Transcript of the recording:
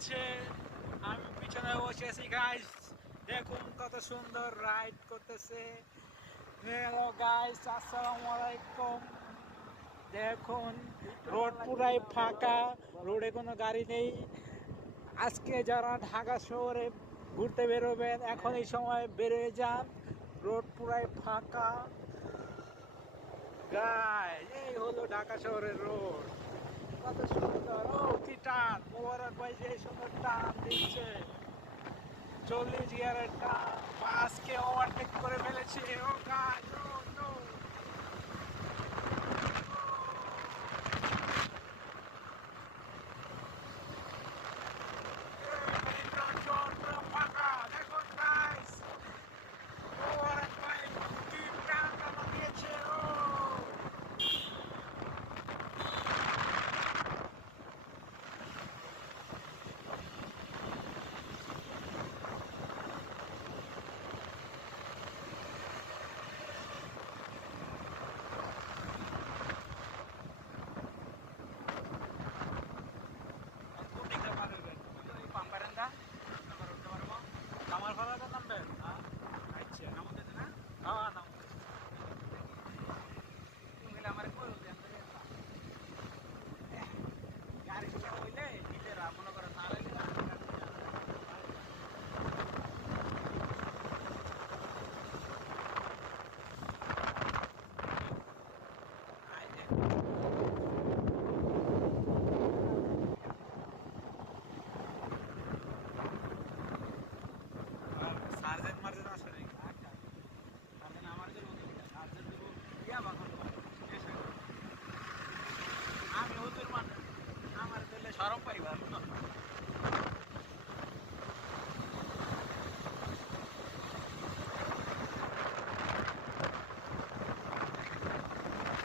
যাচ্ছে, আমি পিছনে বসে আছি গাইস। দেখুন কত সুন্দর রাইড করতেছে। হ্যালো গাইস, আসসালামু আলাইকুম। দেখুন রোড পুরাই ফাঁকা, রোডে কোনো গাড়ি নেই। আজকে যারা ঢাকা শহরে ঘুরতে বেরোবেন এখন এই সময় বেরোয় যান, রোড পুরাই ফাঁকা। গাইস এই হলো ঢাকা শহরের রোড, কত সুন্দর। ও কি টান, মোবারক ভাই যে সুন্দর টান দিচ্ছে, 40 গিয়ারের টান। বাসকে ওভারটেক করে ফেলেছে। ও গাইস, ও নো। ফাঁকা দেখুন গাইস, মোবারক ভাই কি টান দিয়েছে। ও কোন দিকে পারবেন? এই পাম্পারেন্দা উঠতে পারবো। আমার ভাড়া নামবেন? আচ্ছা নামতে না। হ্যাঁ নামতে। তুমি আমার কই গাড়ি হইলে নিজেরা মনে করে না হইলে সার্জেন্ট মার্জেন্ট আসে নাকি? সার্জেন্ট আমার জন্য সার্জেন্ট দেবো ইয়া বাখন আমি ওদের মানে আমার দিলে সরম পাইবার